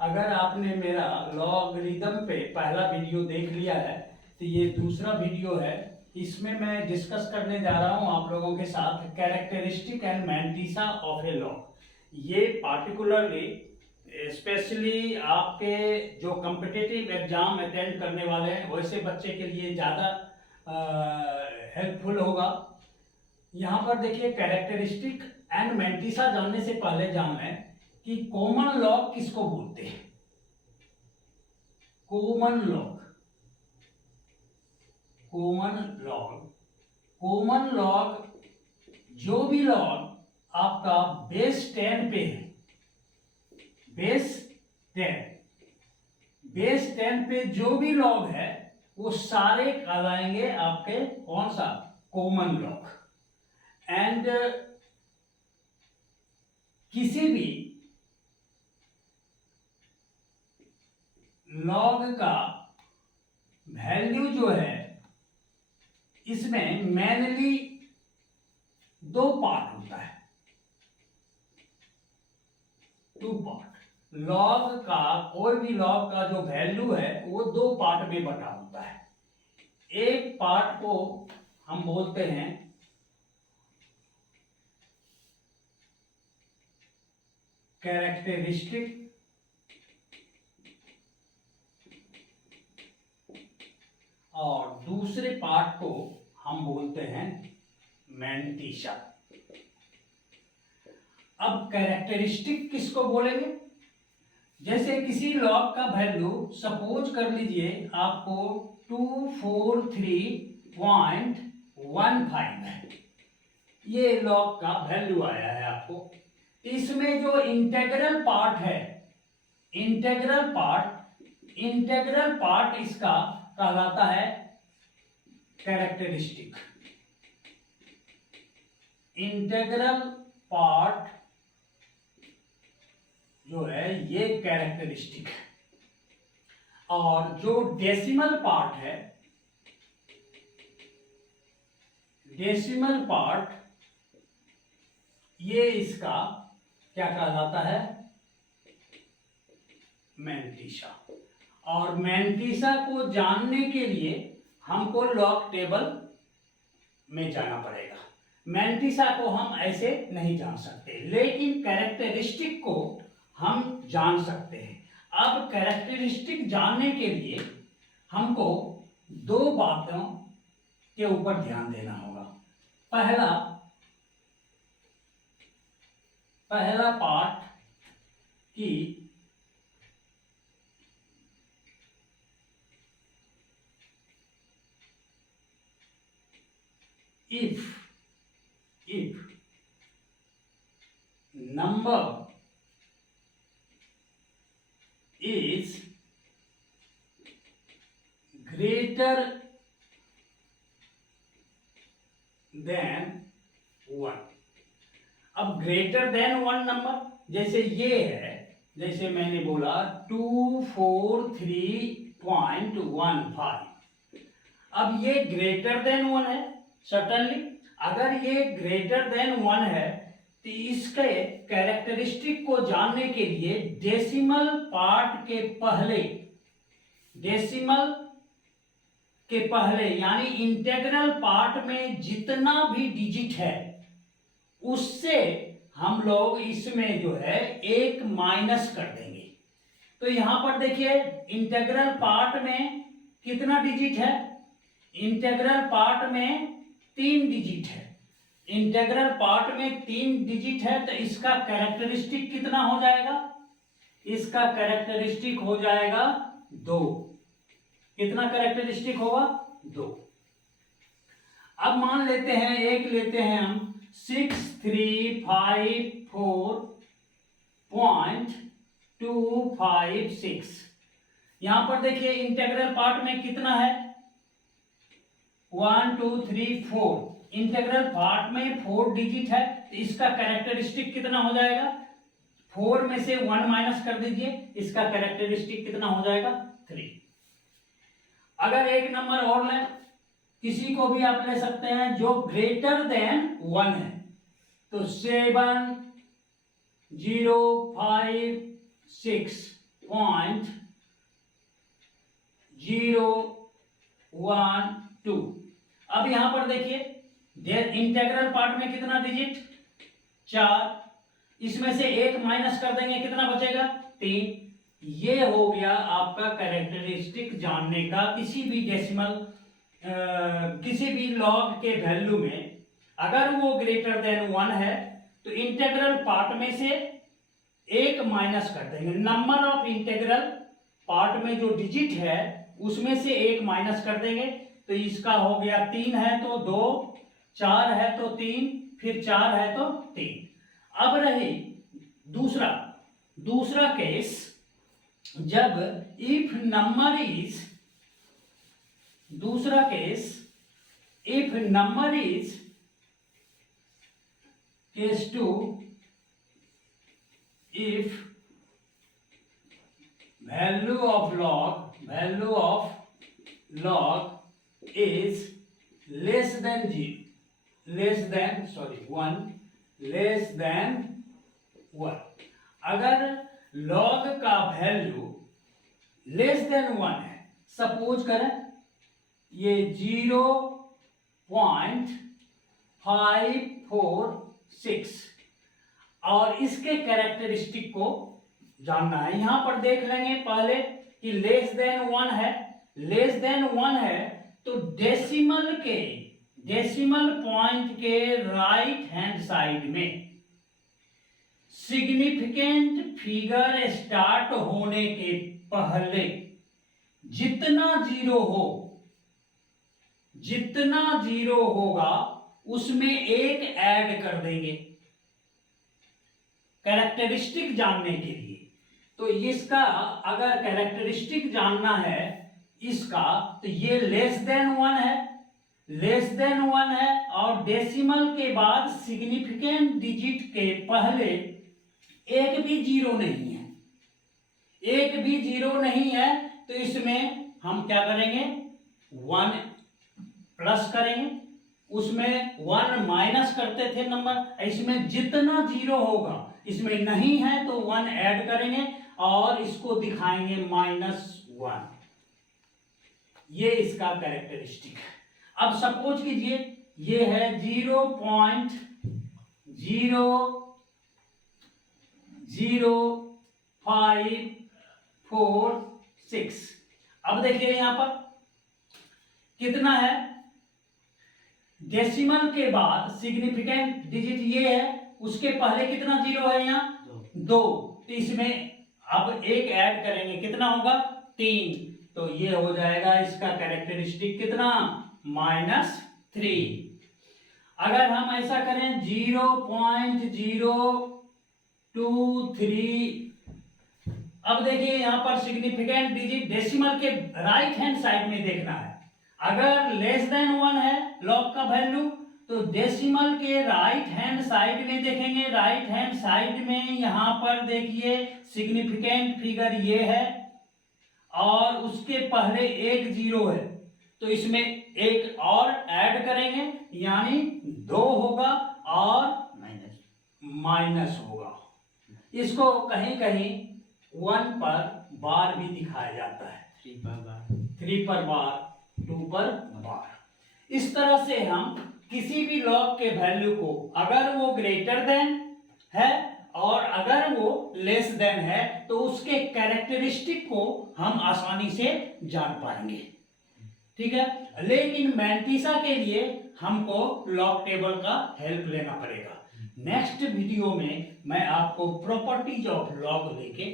अगर आपने मेरा लॉगरिदम पे पहला वीडियो देख लिया है तो ये दूसरा वीडियो है। इसमें मैं डिस्कस करने जा रहा हूं आप लोगों के साथ characteristic and mantissa of A log. ये पार्टिकुलरली स्पेशली आपके जो कम्पिटिटिव एग्जाम अटेंड करने वाले हैं वैसे बच्चे के लिए ज़्यादा हेल्पफुल होगा। यहाँ पर देखिए कैरेक्टरिस्टिक एंड मैंटिसा जानने से पहले जान लें कि कॉमन लॉग किसको बोलते हैं। Common log, common log, common log जो भी लॉग आपका बेस 10 पे है, बेस 10, बेस 10 पे जो भी लॉग है वो सारे कहलाएंगे आपके कौन सा, कॉमन लॉग। एंड किसी भी लॉग का वैल्यू जो है इसमें मेनली दो पार्ट होता है, टू पार्ट। लॉग का कोई भी लॉग का जो वैल्यू है वो दो पार्ट में बटा होता है। एक पार्ट को हम बोलते हैं कैरेक्टरिस्टिक और दूसरे पार्ट को हम बोलते हैं मैंटिसा। अब कैरेक्टरिस्टिक किसको बोलेंगे? जैसे किसी लॉग का वैल्यू सपोज कर लीजिए आपको 243.15 है, ये लॉग का वैल्यू आया है आपको। इसमें जो इंटेग्रल पार्ट है, इंटेग्रल पार्ट इसका कहलाता है कैरेक्टरिस्टिक। इंटेग्रल पार्ट जो है ये कैरेक्टरिस्टिक है। और जो डेसिमल पार्ट है, डेसिमल पार्ट ये इसका क्या कहलाता है, मैंटिसा। और मैंटिसा को जानने के लिए हमको लॉग टेबल में जाना पड़ेगा। मैंटिसा को हम ऐसे नहीं जान सकते, लेकिन कैरेक्टरिस्टिक को हम जान सकते हैं। अब कैरेक्टरिस्टिक जानने के लिए हमको दो बातों के ऊपर ध्यान देना होगा। पहला पार्ट कि if number is greater than 1। अब ग्रेटर देन 1 नंबर जैसे ये है, जैसे मैंने बोला 243.15, अब ये ग्रेटर देन 1 है सर्टेनली। अगर ये ग्रेटर देन 1 है तो इसके कैरेक्टरिस्टिक को जानने के लिए डेसिमल पार्ट के पहले, डेसिमल के पहले यानी इंटेग्रल पार्ट में जितना भी डिजिट है उससे हम लोग इसमें जो है एक माइनस कर देंगे। तो यहां पर देखिए इंटेग्रल पार्ट में कितना डिजिट है, इंटेग्रल पार्ट में 3 डिजिट है। इंटेग्रल पार्ट में 3 डिजिट है तो इसका कैरेक्टरिस्टिक कितना हो जाएगा, इसका कैरेक्टरिस्टिक हो जाएगा 2। कितना कैरेक्टरिस्टिक होगा, 2। अब मान लेते हैं एक लेते हैं हम 6354.256। यहां पर देखिए इंटेग्रल पार्ट में कितना है, 1 2 3 4। इंटेग्रल पार्ट में 4 डिजिट है तो इसका कैरेक्टरिस्टिक कितना हो जाएगा, 4 में से 1 माइनस कर दीजिए, इसका कैरेक्टरिस्टिक कितना हो जाएगा, 3। अगर एक नंबर और लें, किसी को भी आप ले सकते हैं जो ग्रेटर देन 1 है, तो 7056 0.012। अब यहां पर देखिए इंटेग्रल पार्ट में कितना डिजिट 4, इसमें से 1 माइनस कर देंगे कितना बचेगा 3। ये हो गया आपका कैरेक्टरिस्टिक जानने का किसी भी डेसिमल किसी भी लॉग के वैल्यू में अगर वो ग्रेटर देन 1 है तो इंटेग्रल पार्ट में से 1 माइनस कर देंगे। नंबर ऑफ इंटेग्रल पार्ट में जो डिजिट है उसमें से 1 माइनस कर देंगे। तो इसका हो गया 3 है तो 2, 4 है तो 3, फिर 4 है तो 3। अब रही दूसरा केस, जब if number is case 2, if value of log is less than 1, अगर log का वैल्यू लेस देन 1 है, सपोज करें ये 0.546 और इसके कैरेक्टरिस्टिक को जानना है। यहां पर देख लेंगे पहले कि लेस देन 1 है तो डेसिमल पॉइंट के राइट हैंड साइड में सिग्निफिकेंट फिगर स्टार्ट होने के पहले जितना जीरो होगा उसमें 1 ऐड कर देंगे कैरेक्टरिस्टिक जानने के लिए। तो इसका अगर कैरेक्टरिस्टिक जानना है इसका तो ये लेस देन 1 है और डेसिमल के बाद सिग्निफिकेंट डिजिट के पहले एक भी जीरो नहीं है तो इसमें हम क्या करेंगे 1 प्लस करेंगे, उसमें 1 माइनस करते थे नंबर, इसमें जितना जीरो होगा इसमें नहीं है तो 1 ऐड करेंगे और इसको दिखाएंगे -1। ये इसका कैरेक्टरिस्टिक है। अब सपोज कीजिए ये है 0.00546। अब देखिए यहां पर कितना है, डेसिमल के बाद सिग्निफिकेंट डिजिट ये है, उसके पहले कितना जीरो है यहाँ 2, तो इसमें अब 1 ऐड करेंगे कितना होगा 3, तो ये हो जाएगा इसका कैरेक्टरिस्टिक कितना -3। अगर हम ऐसा करें 0.023, अब देखिए यहां पर सिग्निफिकेंट डिजिट डेसिमल के राइट हैंड साइड में देखना है। अगर लेस देन 1 है लॉग का वैल्यू तो डेसिमल के राइट हैंड साइड में देखेंगे। राइट हैंड साइड में यहां पर देखिए सिग्निफिकेंट फिगर ये है और उसके पहले 1 जीरो है तो इसमें 1 और ऐड करेंगे यानी 2 होगा और माइनस होगा। इसको कहीं 1 पर बार भी दिखाया जाता है, 3 पर बार, 2 पर बार। इस तरह से हम किसी भी लॉग के वैल्यू को अगर वो ग्रेटर देन है और अगर वो लेस देन है तो उसके कैरेक्टरिस्टिक को हम आसानी से जान पाएंगे। ठीक है, लेकिन मैंटिसा के लिए हमको लॉग टेबल का हेल्प लेना पड़ेगा। नेक्स्ट वीडियो में मैं आपको प्रॉपर्टीज ऑफ लॉग लेके